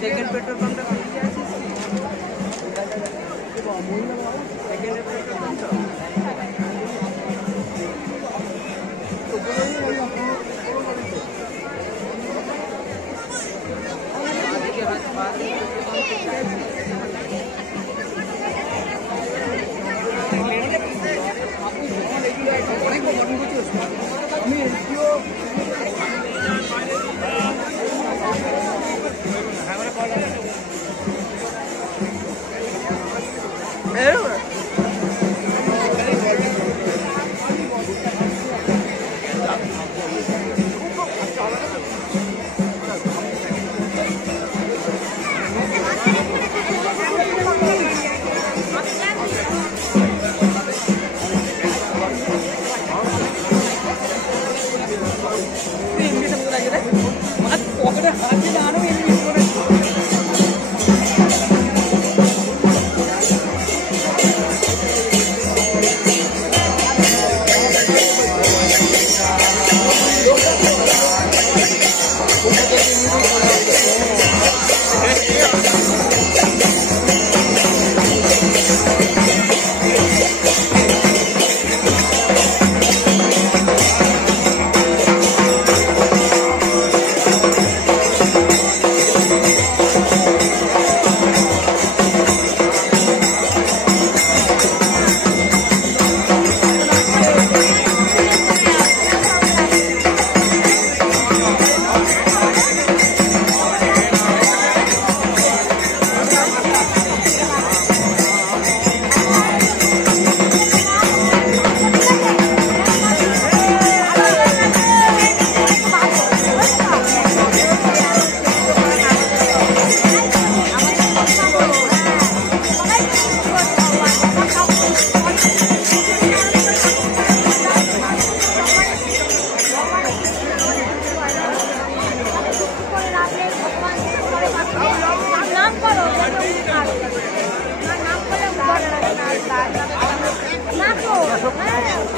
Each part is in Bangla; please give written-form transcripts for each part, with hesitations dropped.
सेकंड पेट्रोल पंप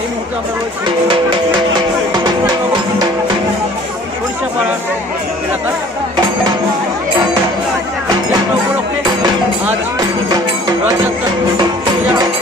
এই মুহূর্তে আমরা রয়েছি সরিষাপাড়া এলাকার উপলক্ষে আজ রথযাত্রা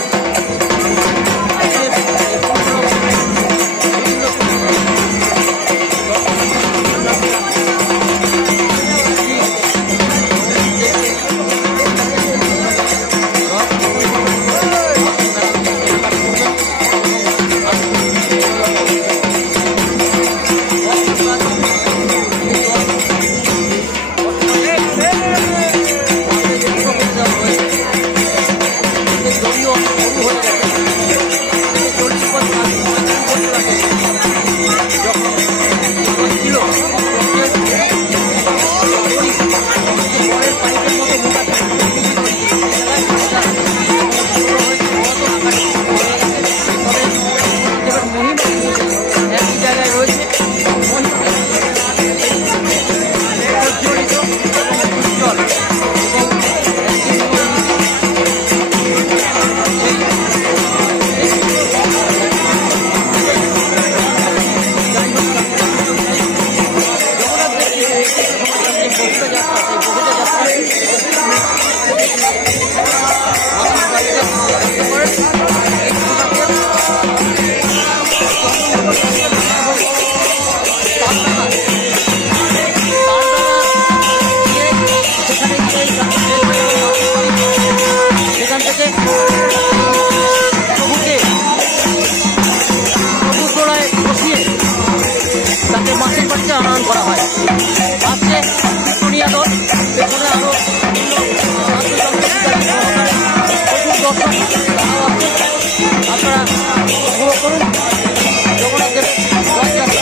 আপনারা উপভোগ করুন জগন্নাথ দেবের রথযাত্রা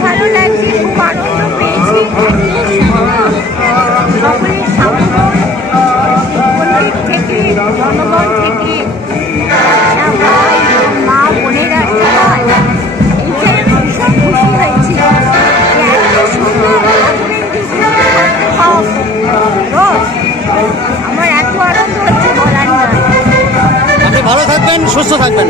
ভালো লাগছে, খুব আনন্দ পেয়েছি। সকলের সামগ্রী মন্দির থেকে জনগণ থেকে ভাই মা বোনেরা সবাই এইখানে ভীষণ খুশি হয়েছি। এত সুন্দর ঠাকুরের আমার এত আনন্দ হচ্ছে বলার নয়। আপনি ভালো থাকবেন, সুস্থ থাকবেন।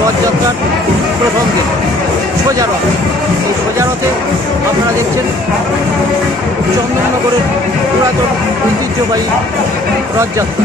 রথযাত্রার প্রথম দিন সোজা রথ। এই সোজা রথে আপনারা দেখছেন চন্দননগরের পুরাতন ঐতিহ্যবাহী রথযাত্রা।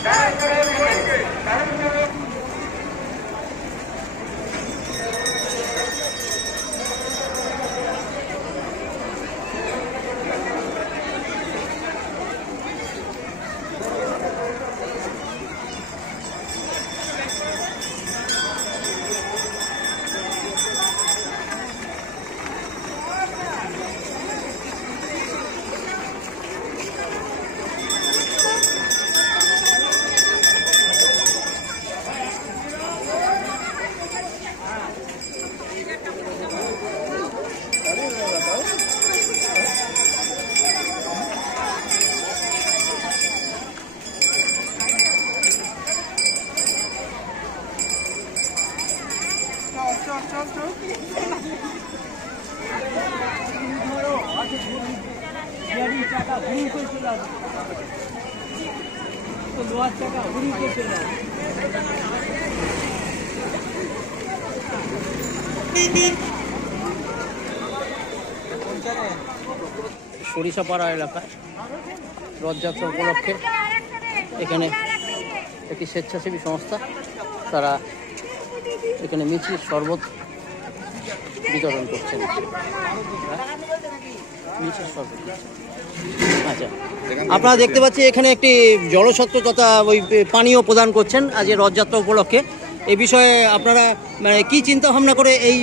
Hey! সরিষাপাড়া এলাকায় রথযাত্রা উপলক্ষে এখানে একটি স্বেচ্ছাসেবী সংস্থা, তারা এখানে মিষ্টি শরবত বিতরণ করছেন। আচ্ছা, আপনারা দেখতে পাচ্ছি এখানে একটি জলছত্র তথা ওই পানীয় প্রদান করছেন আজ রথযাত্রা উপলক্ষে। এই বিষয়ে আপনারা মানে কি চিন্তা ভাবনা করে এই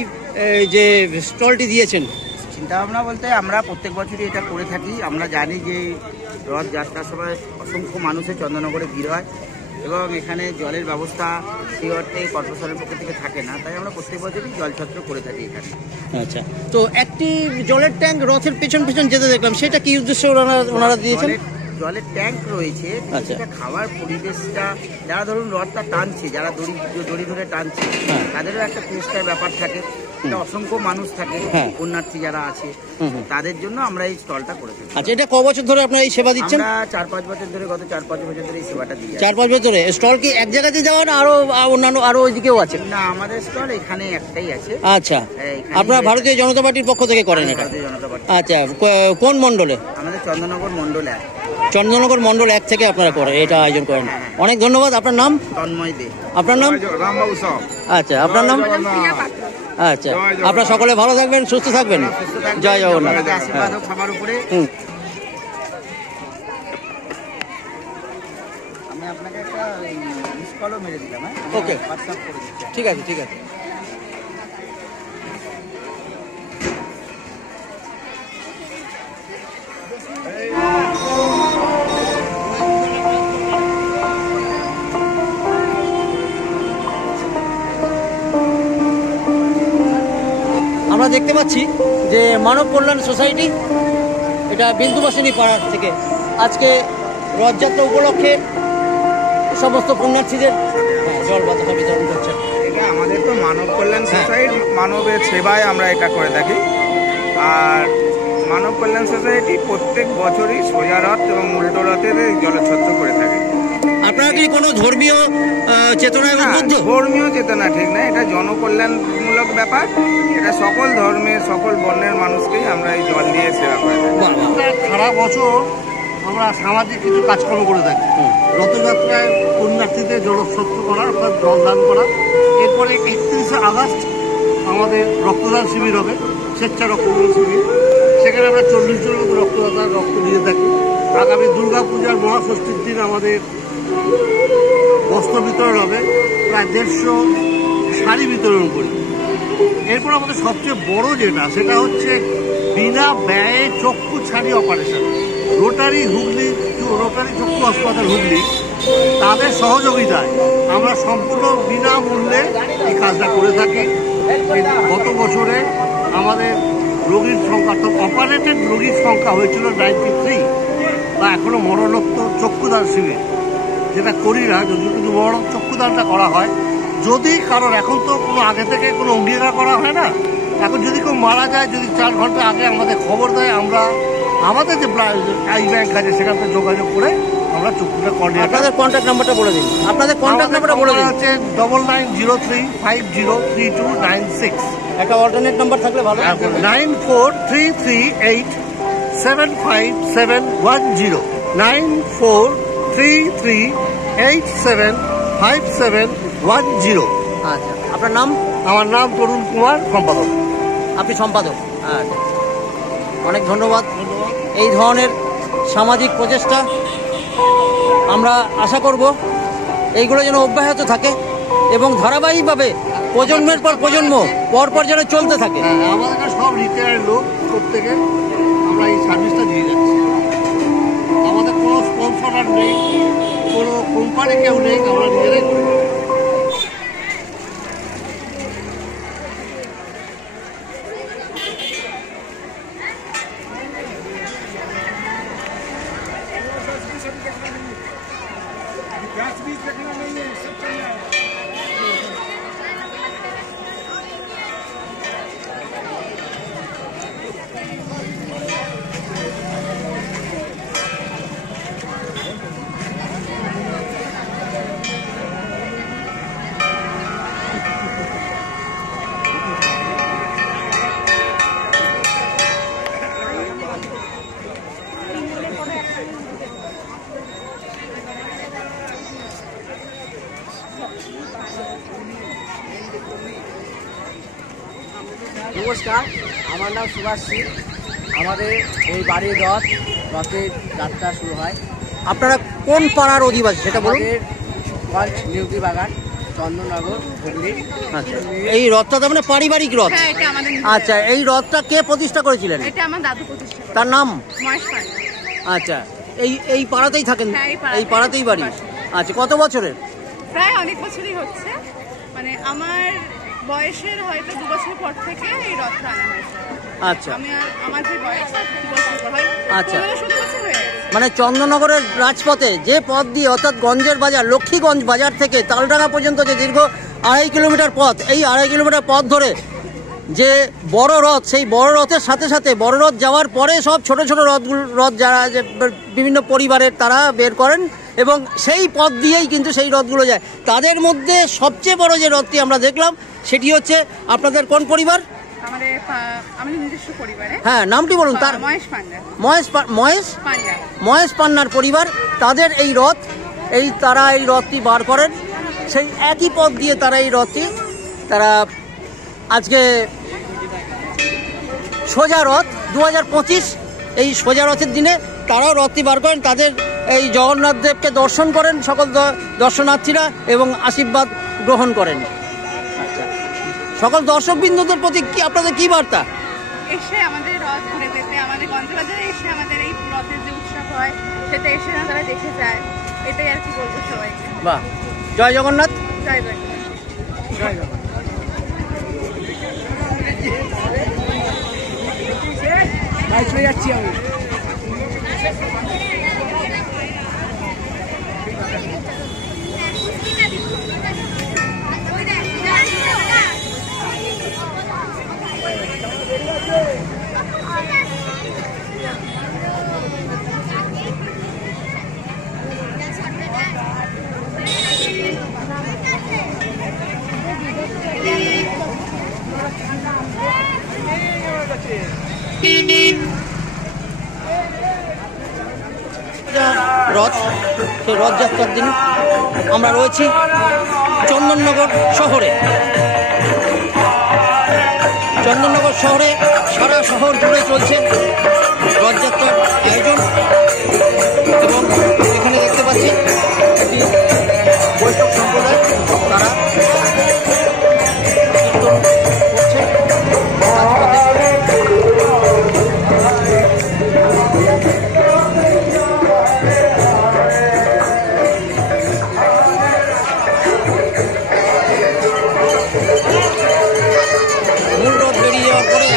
যে স্টলটি দিয়েছেন? চিন্তাভাবনা বলতে আমরা প্রত্যেক বছরই এটা করে থাকি। আমরা জানি যে রথযাত্রার সময় অসংখ্য মানুষের চন্দননগরে ভিড় হয় এবং এখানে জলের ব্যবস্থা সেই অর্থে কর্পোরেশনের পক্ষ থেকে থাকে না, তাই আমরা প্রত্যেক বছরই জলছত্র করে থাকি এখানে। আচ্ছা, তো একটি জলের ট্যাঙ্ক রথের পেছন পেছন যেতে দেখলাম, সেটা কি উদ্দেশ্যে ওনারা দিয়েছেন? জলের ট্যাঙ্ক রয়েছে, সেটা খাওয়ার পরিবেশটা যারা ধরুন রথটা টানছে, যারা দড়ি ধরে টানছে, তাদেরও একটা পুরস্কার ব্যাপার থাকে। অসংখ্য মানুষ থাকে, পুণ্যার্থী যারা আছে, তাদের জন্য আমরা এই স্টলটা করে থাকি। আচ্ছা, এটা ক বছর ধরে আপনারা এই সেবা দিচ্ছেন? আমরা 4-5 বছর ধরে, গত 4-5 বছর ধরে এই সেবাটা দিই। 4-5 বছর ধরে স্টল কি এক জায়গাতে যাওয়া না আরো অন্যান্য আরো ওইদিকেও আছে? না, আমাদের স্টল এখানে একটাই আছে। আচ্ছা, আপনারা ভারতীয় জনতা পার্টির পক্ষ থেকে করেন এটা? ভারতীয় জনতা পার্টি। আচ্ছা, কোন মণ্ডলে? আমাদের চন্দননগর মণ্ডল 1। চন্দননগর মণ্ডল 1 থেকে আপনারা করেন, এটা আয়োজন করেন। অনেক ধন্যবাদ। আপনার নাম? তন্ময় দে। আপনার নাম? রামবাবু সাহ। আচ্ছা, আপনার নাম? আচ্ছা, আপনারা সকলে ভালো থাকবেন, সুস্থ থাকবেন। জয় জগন্নাথ। আশীর্বাদ হোক সবার উপরে। আমি আপনাকে একটা মিস কলও মেরে দিলাম। ওকে, হোয়াটসঅ্যাপ করে দিচ্ছি। ঠিক আছে, ঠিক আছে। আমরা দেখতে পাচ্ছি যে মানব কল্যাণ সোসাইটি, এটা বিন্দুবাসিনী পাড়ার থেকে আজকে রথযাত্রা উপলক্ষে সমস্ত পুণ্যার্থীদের জল বাতাসা বিতরণ করছেন। এটা আমাদের তো মানব কল্যাণ সোসাইটি, মানবের সেবায় আমরা এটা করে থাকি। আর মানব কল্যাণ সোসাইটি প্রত্যেক বছরই সোজা রথ এবং উল্টো রথের জলছত্র করে থাকে। আপনারা কি কোনো ধর্মীয় চেতনায় উদ্বুদ্ধ? ধর্মীয় চেতনা ঠিক না, এটা জনকল্যাণমূলক ব্যাপার। এটা সকল ধর্মের, সকল বর্ণের মানুষকেই আমরা এই জল দিয়ে সেবা করে থাকি। সারা বছর আমরা সামাজিক কিছু কাজকর্ম করে থাকি। রথযাত্রায় পুণ্যার্থীদের জলছত্র করা, অর্থাৎ জলদান করা। এরপরে 31শে আগস্ট আমাদের রক্তদান শিবির হবে, স্বেচ্ছা রক্তদান শিবির। সেখানে আমরা 40 জন রক্তদাতার রক্ত দিয়ে থাকি। আগামী দুর্গা পূজার মহাষষ্ঠীর দিন আমাদের বস্ত্র বিতরণ হবে, প্রায় 150 শাড়ি বিতরণ করি। এরপর আমাদের সবচেয়ে বড় যেটা, সেটা হচ্ছে বিনা ব্যয়ে চক্ষু ছাড়ি অপারেশন। রোটারি চক্ষু হাসপাতাল হুগলি, তাদের সহযোগিতায় আমরা সম্পূর্ণ বিনামূল্যে এই কাজটা করে থাকি। গত বছরে আমাদের রোগীর সংখ্যা, অর্থাৎ অপারেটেড রোগীর সংখ্যা হয়েছিল 93, বা এখনও মরণোত্তর চক্ষুদান শিবির যেটা করি না, যদি কিন্তু মরণ চক্ষুদানটা করা হয়। যদি কারোর, এখন তো কোনো আগে থেকে কোনো অঙ্গীকার করা হয় না, এখন যদি কেউ মারা যায়, যদি 4 ঘন্টা আগে আমাদের খবর দেয়, আমরা আমাদের যে আই ব্যাংক আছে সেখান থেকে যোগাযোগ করে আমরা চক্ষুটা কোঅর্ডিনেট। আপনাদের কন্ট্যাক্ট নাম্বারটা বলে দিন। আপনাদের কন্ট্যাক্ট নাম্বারটা বলে দিন। হচ্ছে 9903503296। একটা অল্টারনেট নাম্বার থাকলে ভালো। 9433875710 9433875710। আচ্ছা, আপনার নাম? আমার নাম তরুণ কুমার, সম্পাদক। আপনি সম্পাদক? আচ্ছা, অনেক ধন্যবাদ। এই ধরনের সামাজিক প্রচেষ্টা আমরা আশা করব এইগুলো যেন অব্যাহত থাকে এবং ধারাবাহিকভাবে প্রজন্মের পর প্রজন্ম পরপর যেন চলতে থাকে। আমাদের সব রিটায়ার্ড লোক, প্রত্যেকে আমরা এই সার্ভিসটা দিয়ে যাচ্ছি। আমাদের কোনো স্পন্সর নেই, কোনো কোম্পানি কেউ নেই, আমরা নিজেরাই করি। নমস্কার, আমার নাম সুভাষ সিং। আমাদের এই বাড়ির রথের যাত্রা শুরু হয়। আপনারা কোন পাড়ার অধিবাসী সেটা বলুন। আমাদের গঞ্জ নিউকি বাগান, চন্দননগর, হুগলি। আচ্ছা, এই রথটা তার মানে পারিবারিক রথ? হ্যাঁ, এটা আমাদের নিজের। আচ্ছা, এই রথটা কে প্রতিষ্ঠা করেছিলেন? এটা আমার দাদু প্রতিষ্ঠা করেন। তার নাম? মহেশ পান্ডা। আচ্ছা, এই পাড়াতেই থাকেন? হ্যাঁ, এই পাড়াতেই বাড়ি। আচ্ছা, কত বছরের? প্রায় অনেক বছরই হচ্ছে, মানে আমার বয়সের হয়তো 2 বছর পর থেকে এই রথটা আনা হয়েছে। আচ্ছা আমার যে বয়স 2 বছর পর হয়। আচ্ছা। 17 বছর হয়ে গেছে। মানে চন্দননগরের রাজপথে যে পথ দিয়ে, অর্থাৎ গঞ্জের বাজার, লক্ষ্মীগঞ্জ বাজার থেকে তালডাঙ্গা পর্যন্ত যে দীর্ঘ 2.5 কিলোমিটার পথ, এই 2.5 কিলোমিটার পথ ধরে যে বড় রথ, সেই বড় রথের সাথে সাথে বড় রথ যাওয়ার পরে সব ছোট ছোট রথ যারা যে বিভিন্ন পরিবারের তারা বের করেন এবং সেই পথ দিয়েই কিন্তু সেই রথগুলো যায়। তাদের মধ্যে সবচেয়ে বড় যে রথটি আমরা দেখলাম সেটি হচ্ছে আপনাদের কোন পরিবার? আমাদের নিজস্ব পরিবারে। হ্যাঁ, নামটি বলুন তার। মহেশ পান্ডা। মহেশ পান্নার পরিবার, তাদের এই রথ, তারা এই রথটি বার করেন। সেই একই পথ দিয়ে তারা এই রথটি, তারা আজকে সোজা রথ 2025 এই সোজা রথের দিনে তারাও রথটি বার করেন। তাদের এই জগন্নাথ দেবকে দর্শন করেন সকল দর্শনার্থীরা এবং আশীর্বাদ গ্রহণ করেন। আচ্ছা, সকল দর্শকবৃন্দদের প্রতি কি আপনাদের কি বার্তা? এসে আমাদের রথ ঘুরে যেতে, আমাদের গঞ্জবাজারে এসে আমাদের এই রথের যে উৎসব হয় সেটা এসে না তারা দেখে যায়, এটাই আর কি বলবো সবাইকে। বাহ, জয় জগন্নাথ। জয় জগন্নাথ। জয় জগন্নাথ। চলে যাচ্ছি আমি। রথ, সেই রথযাত্রার দিন আমরা রয়েছি চন্দননগর শহরে। চন্দননগর শহরে সারা শহর জুড়ে চলছে রথযাত্রার আয়োজন এবং এখানে দেখতে পাচ্ছি একটি বৈষ্ণব সম্প্রদায়, তারা কীর্তন করছে রাজপথে।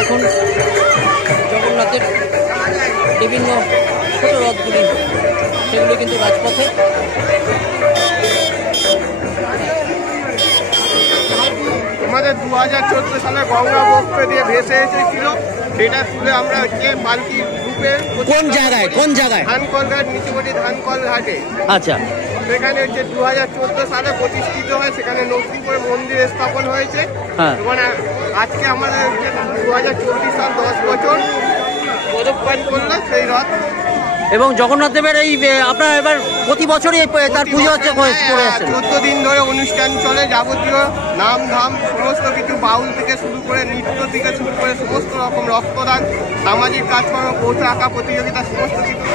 এখন জগন্নাথের বিভিন্ন ছোট রথগুলি, সেগুলো কিন্তু রাজপথে। আমাদের 2014 সালে গঙ্গা বক্র দিয়ে ভেসে এসেছিল, সেটা তুলে আমরা হচ্ছে পালকি রূপে। কোন জায়গায়? ধানকল ঘাট, নিচুপটি ধানকল ঘাটে। আচ্ছা, সেখানে হচ্ছে 2014 সালে প্রতিষ্ঠিত হয়, সেখানে নরসিংপুরে মন্দির স্থাপন হয়েছে। এবং আজকে আমাদের 2024 সাল 10 বছর পদক্ষেপ করলো সেই রথ। এবং জগন্নাথ দেবের এই আপনার এবার প্রতি বছরই তার পুজো হচ্ছে করে আসছেন। 14 দিন ধরে অনুষ্ঠান চলে, যাবতীয় নাম ধাম সমস্ত কিছু, বাউল থেকে শুরু করে নৃত্য থেকে শুরু করে সমস্ত রকম রক্তদান, সামাজিক কাজকর্ম, কৌশল আঁকা প্রতিযোগিতা, সমস্ত কিছু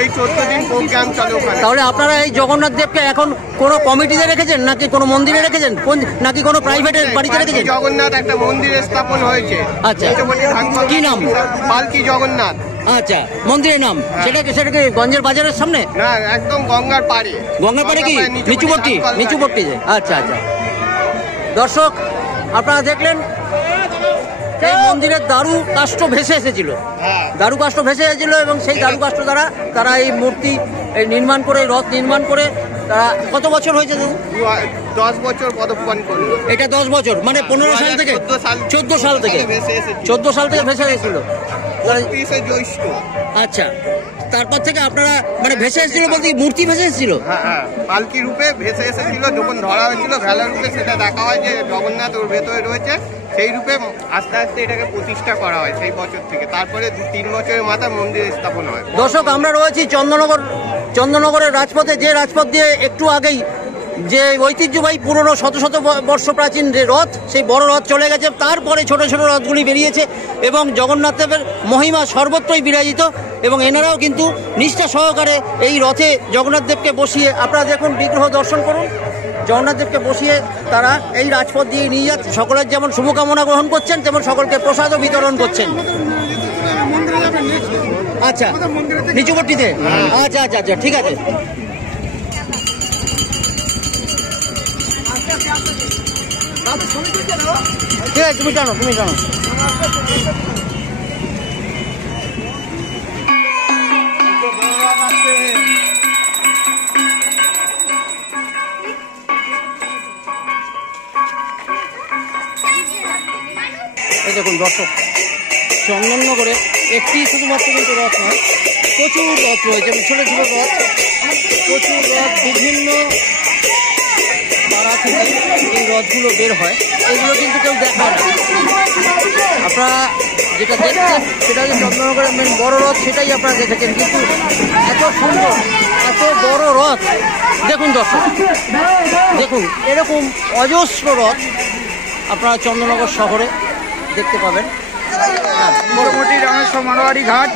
এই 14 দিন প্রোগ্রাম চলে ওখানে। তাহলে আপনারা এই জগন্নাথ দেবকে এখন কোনো কমিটিতে রেখেছেন নাকি কোনো মন্দিরে রেখেছেন, নাকি কোনো প্রাইভেটের বাড়িতে রেখেছেন? জগন্নাথ একটা মন্দির স্থাপন হয়েছে। আচ্ছা, কি নাম? পালকি জগন্নাথ। আচ্ছা, মন্দিরের নাম? সেটাকে গঞ্জের বাজারের সামনে? না, একদম গঙ্গার পাড়ে। গঙ্গার পাড়ে কি নিচুপট্টি? আচ্ছা আচ্ছা। দর্শক, আপনারা দেখলেন এই মন্দিরের দারু কাষ্ঠ ভেসে এসেছিল, এবং সেই দারু কাষ্ঠ দ্বারা তারা এই মূর্তি নির্মাণ করে, রথ নির্মাণ করে তারা কত বছর হয়েছে? 10 বছর পদার্পণ করলো। এটা 10 বছর, মানে 15 সাল থেকে 14 সাল থেকে ভেসে এসেছিল। আচ্ছা, তারপর থেকে আপনারা মানে ভেসে এসেছিল বলতে মূর্তি ভেসে এসেছিল? হ্যাঁ, পালকি রূপে ভেসে এসেছিল। যখন ধরা হয়েছিল ভেলার রূপে, সেটা দেখা হয় যে জগন্নাথ ওর ভেতরে রয়েছে, সেই রূপে আস্তে আস্তে এটাকে প্রতিষ্ঠা করা হয় সেই বছর থেকে। তারপরে 3 বছরের মাথায় মন্দির স্থাপন হয়। দর্শক, আমরা রয়েছি চন্দননগরের রাজপথে, যে রাজপথ দিয়ে একটু আগেই যে ঐতিহ্যবাহী পুরনো শত শত বর্ষ প্রাচীন যে রথ, সেই বড় রথ চলে গেছে, তারপরে ছোট ছোট রথগুলি বেরিয়েছে এবং জগন্নাথ দেবের মহিমা সর্বত্রই বিরাজিত। এবং এনারাও কিন্তু নিষ্ঠা সহকারে এই রথে জগন্নাথ দেবকে বসিয়ে, আপনারা দেখুন বিগ্রহ দর্শন করুন, জগন্নাথ দেবকে বসিয়ে তারা এই রাজপথ দিয়ে নিয়ে যাচ্ছে। সকলের যেমন শুভকামনা গ্রহণ করছেন, তেমন সকলকে প্রসাদও বিতরণ করছেন। আচ্ছা, নিচুপট্টিতে, আচ্ছা আচ্ছা আচ্ছা, ঠিক আছে। ঠিক আছে, তুমি টানো, তুমি টানো। এই দেখুন দর্শক, চন্দননগরে একটি শুধুমাত্র কিন্তু রথ নয়, প্রচুর রথ রয়েছে, ছোটো ছোটো রথ, প্রচুর রথ, বিভিন্ন পাড়া থেকে এই রথগুলো বের হয়। এইগুলো কিন্তু কেউ দেখায় না। আপনারা যেটা দেখছেন সেটা হচ্ছে চন্দননগরের মেন বড় রথ, সেটাই আপনারা দেখেছেন। কিন্তু এত সুন্দর, এত বড় রথ দেখুন দর্শক, দেখুন এরকম অজস্র রথ আপনারা চন্দননগর শহরে দেখতে পাবেন। মোটামুটি রামেশ্বর মারোয়ারি ঘাট